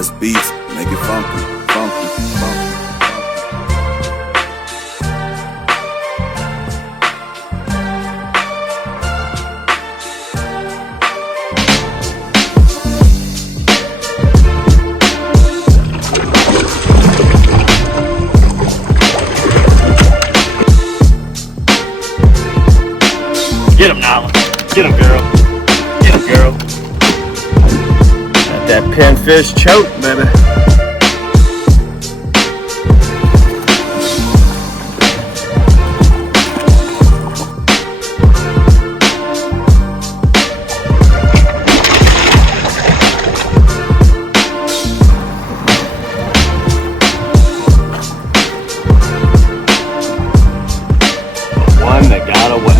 Just beats, make it funky, funky, funky. Get him, Nala. Get him, girl. Get him, girl. Got that pinfish choke, baby. One that got away.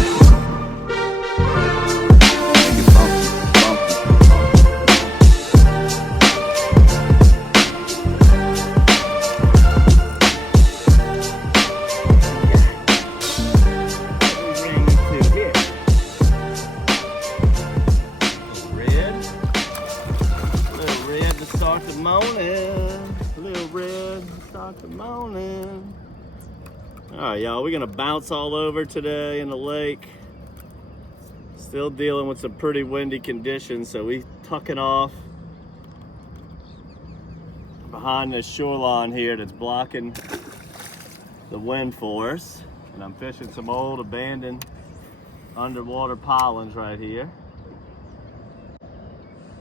Start the morning, little red, start the morning. All right, y'all, we're gonna bounce all over today in the lake. Still dealing with some pretty windy conditions, so we tucking off behind this shoreline here that's blocking the wind for us. And I'm fishing some old abandoned underwater pilings right here.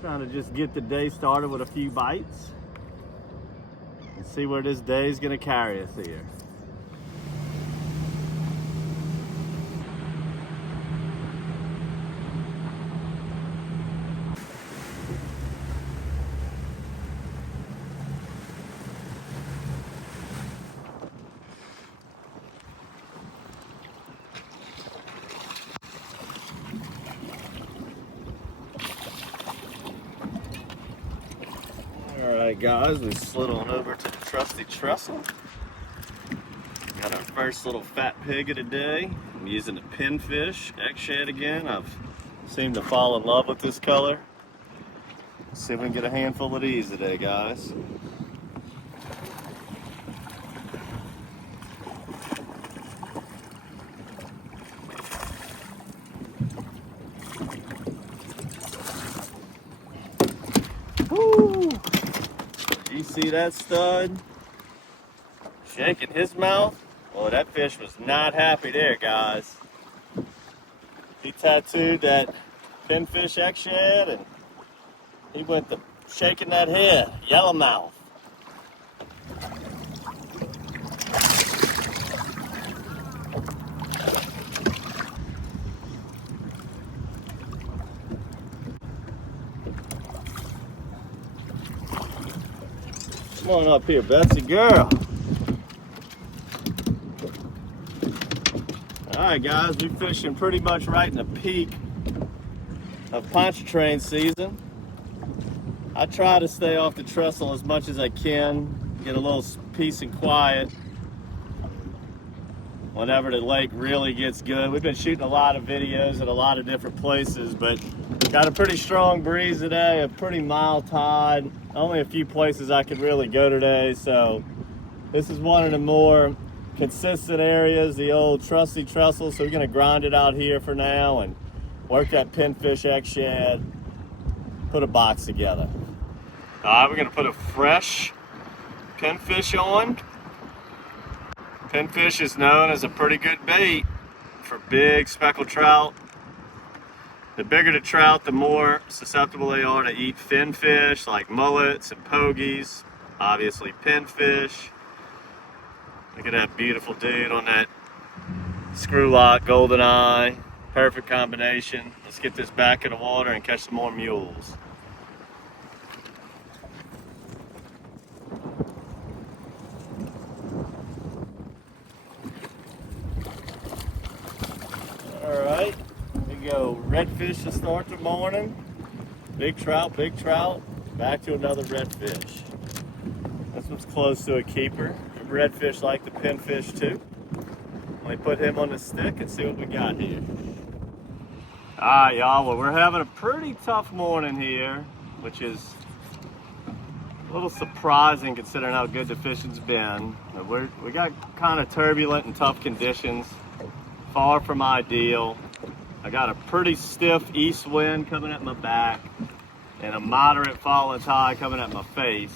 Trying to just get the day started with a few bites and see where this day is going to carry us here. Alright guys, we slid on over to the trusty Trestle. Got our first little fat pig of the day. I'm using the pinfish X-Shad again. I've seemed to fall in love with this color. Let's see if we can get a handful of these today, guys. Woo! You see that stud shaking his mouth? Well, that fish was not happy there, guys. He tattooed that pinfish X-Shad and he went to shaking that head, yellow mouth. Come on up here, Betsy girl. Alright guys, we're fishing pretty much right in the peak of pontchartrain season. I try to stay off the trestle as much as I can, get a little peace and quiet whenever the lake really gets good. We've been shooting a lot of videos at a lot of different places, but got a pretty strong breeze today, a pretty mild tide. Only a few places I could really go today, so this is one of the more consistent areas, the old trusty Trestle. So we're gonna grind it out here for now and work that pinfish X-Shad, put a box together. All right, we're gonna put a fresh pinfish on. Pinfish is known as a pretty good bait for big speckled trout. The bigger the trout, the more susceptible they are to eat fin fish like mullets and pogies, obviously pinfish. Look at that beautiful dude on that screw lock, golden eye. Perfect combination. Let's get this back in the water and catch some more mules. All right, here we go. Redfish to start the morning. Big trout, back to another redfish. This one's close to a keeper. Redfish like the pinfish too. Let me put him on the stick and see what we got here. All right, y'all, well, we're having a pretty tough morning here, which is A little surprising considering how good the fishing's been. We got kind of turbulent and tough conditions, far from ideal. I got a pretty stiff east wind coming at my back and a moderate falling tide coming at my face.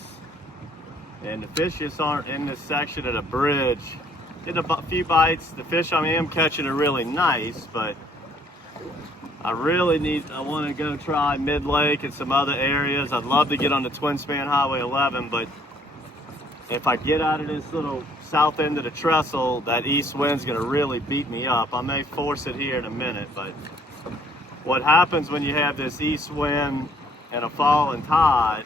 And the fish just aren't in this section of the bridge. Did a few bites. The fish I am catching are really nice, but I want to go try mid-lake and some other areas. I'd love to get on the twin span Highway 11, but if I get out of this little south end of the trestle, that east wind's gonna really beat me up. I may force it here in a minute, but what happens when you have this east wind and a falling tide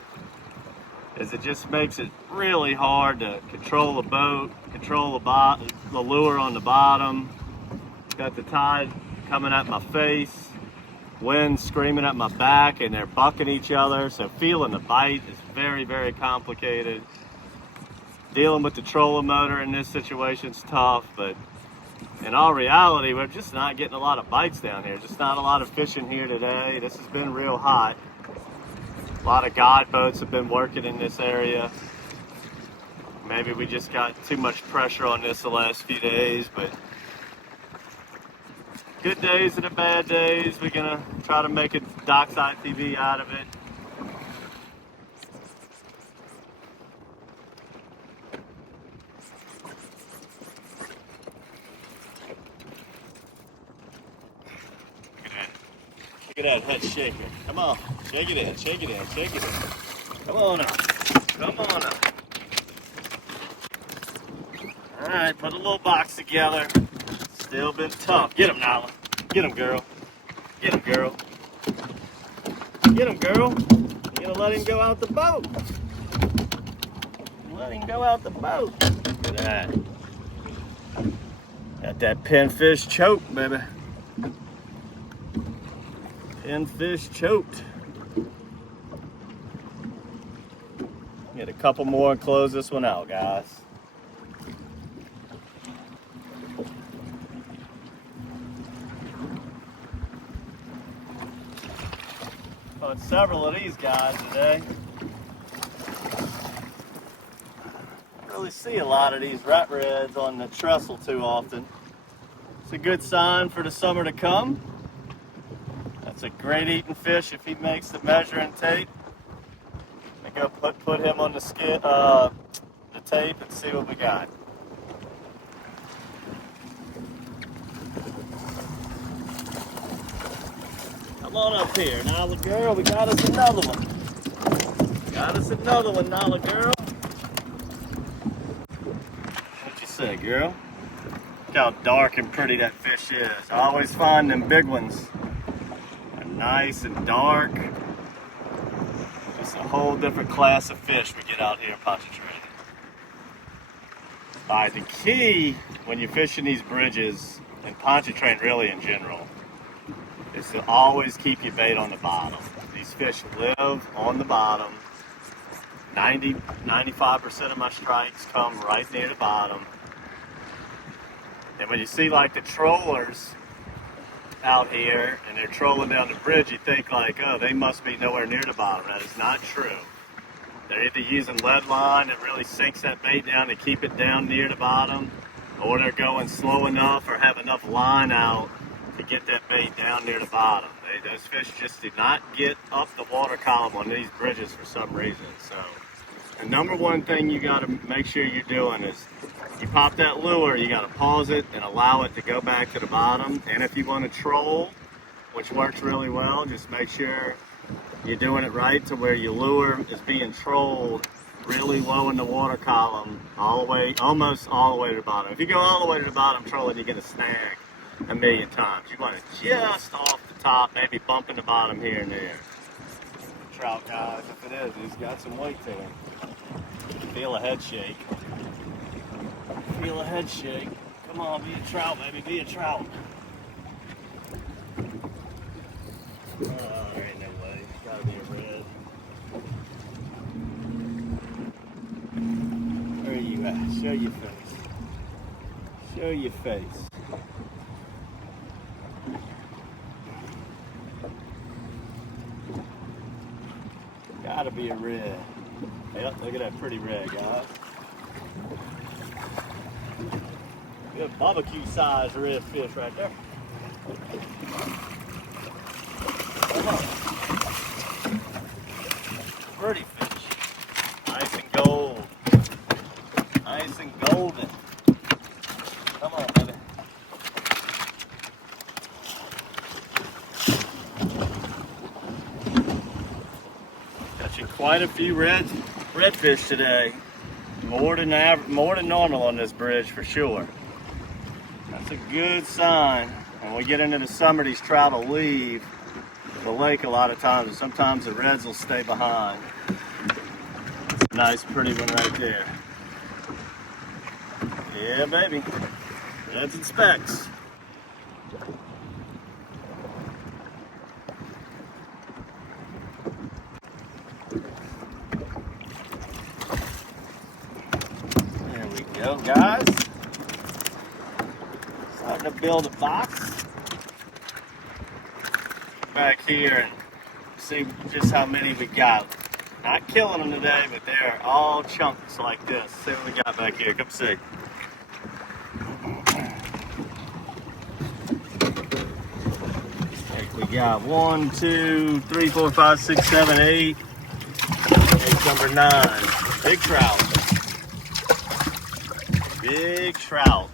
is it just makes it really hard to control the boat, control the lure on the bottom. Got the tide coming at my face, wind screaming at my back, and they're bucking each other, so feeling the bite is very, very complicated. Dealing with the trolling motor in this situation is tough, but in all reality, we're just not getting a lot of bites down here. Just not a lot of fishing here today. This has been real hot. A lot of guide boats have been working in this area. Maybe we just got too much pressure on this the last few days, but good days and the bad days. We're gonna try to make a DockSide TV out of it. Look at that head shaker. Come on, shake it in, shake it in, shake it in. Come on up, come on up. All right, put a little box together. Still been tough. Get him, Nala. Get him, girl. Get him, girl. Get him, girl. You're gonna let him go out the boat. Let him go out the boat. Look at that. Got that pinfish choke, baby. Pinfish choked. Get a couple more and close this one out, guys. Caught several of these guys today. Don't really see a lot of these rat reds on the trestle too often. It's a good sign for the summer to come. That's a great eating fish if he makes the measuring tape. I'm gonna go put him on the tape and see what we got. Come on up here, Nala girl. We got us another one. Got us another one, Nala girl. What you say, girl? Look how dark and pretty that fish is. I always find them big ones are nice and dark. It's a whole different class of fish we get out here in Pontchartrain. The key when you're fishing these bridges, and Pontchartrain really in general, is to always keep your bait on the bottom. These fish live on the bottom. 95% of my strikes come right near the bottom. And when you see like the trollers out here and they're trolling down the bridge, you think like, oh, they must be nowhere near the bottom. That is not true. They're either using lead line that really sinks that bait down to keep it down near the bottom, or they're going slow enough or have enough line out to get that bait down near the bottom. Those fish just do not get up the water column on these bridges for some reason. So the number one thing you got to make sure you're doing is you pop that lure, you got to pause it and allow it to go back to the bottom. And if you want to troll, which works really well, just make sure you're doing it right to where your lure is being trolled really low in the water column, all the way, almost all the way to the bottom. If you go all the way to the bottom trolling, you're going to snag a million times. You want it just off the top, maybe bumping the bottom here and there. Trout, guys, if it is, he's got some weight to him. Feel a head shake. Feel a head shake. Come on, be a trout, baby, be a trout. Oh, there ain't no way. It's gotta be a red. Where are you at? Show your face. Show your face. Gotta be a red. Yep, look at that pretty red, guys. Good barbecue size red fish right there. Come on. Pretty fish. Nice and gold. Nice and golden. Come on, baby. Catching quite a few redfish today. More than normal on this bridge for sure. That's a good sign. When we get into the summer, these trout will leave the lake a lot of times, and sometimes the reds will stay behind. That's a nice, pretty one right there. Yeah, baby. Reds and specks. There we go, guys. Starting to build a box. Back here and see just how many we got. Not killing them today, but they're all chunks like this. See what we got back here. Come see. We got 1, 2, 3, 4, 5, 6, 7, 8. Here's number 9. Big trout. Big trout.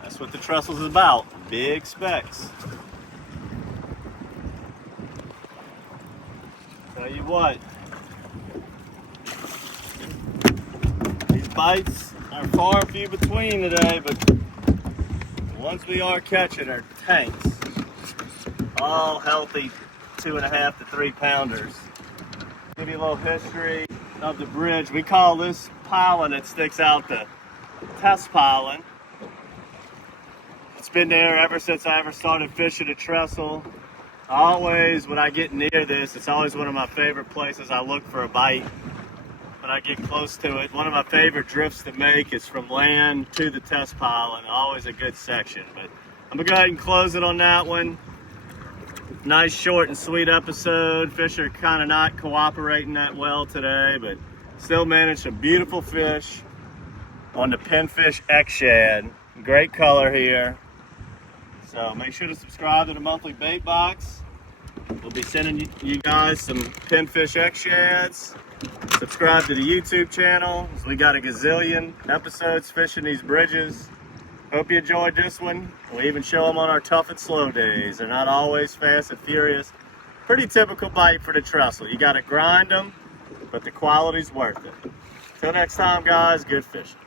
That's what the Trestle's is about. Big specks. Tell you what, these bites are far and few between today, but the ones we are catching are tanks. All healthy 2.5 to 3 pounders. Give you a little history of the bridge. We call this piling that sticks out the test piling. It's been there ever since I ever started fishing at Trestle. Always, when I get near this, it's always one of my favorite places I look for a bite. When I get close to it, one of my favorite drifts to make is from land to the test pile, and always a good section. But I'm gonna go ahead and close it on that one. Nice short and sweet episode. Fish are kind of not cooperating that well today, but still managed some beautiful fish on the pinfish X-Shad. Great color here. So make sure to subscribe to the monthly bait box. We'll be sending you guys some pinfish X-Shads. Subscribe to the YouTube channel. We got a gazillion episodes fishing these bridges. Hope you enjoyed this one. We even show them on our tough and slow days. They're not always fast and furious. Pretty typical bite for the Trestle. You got to grind them, but the quality's worth it. Till next time, guys, good fishing.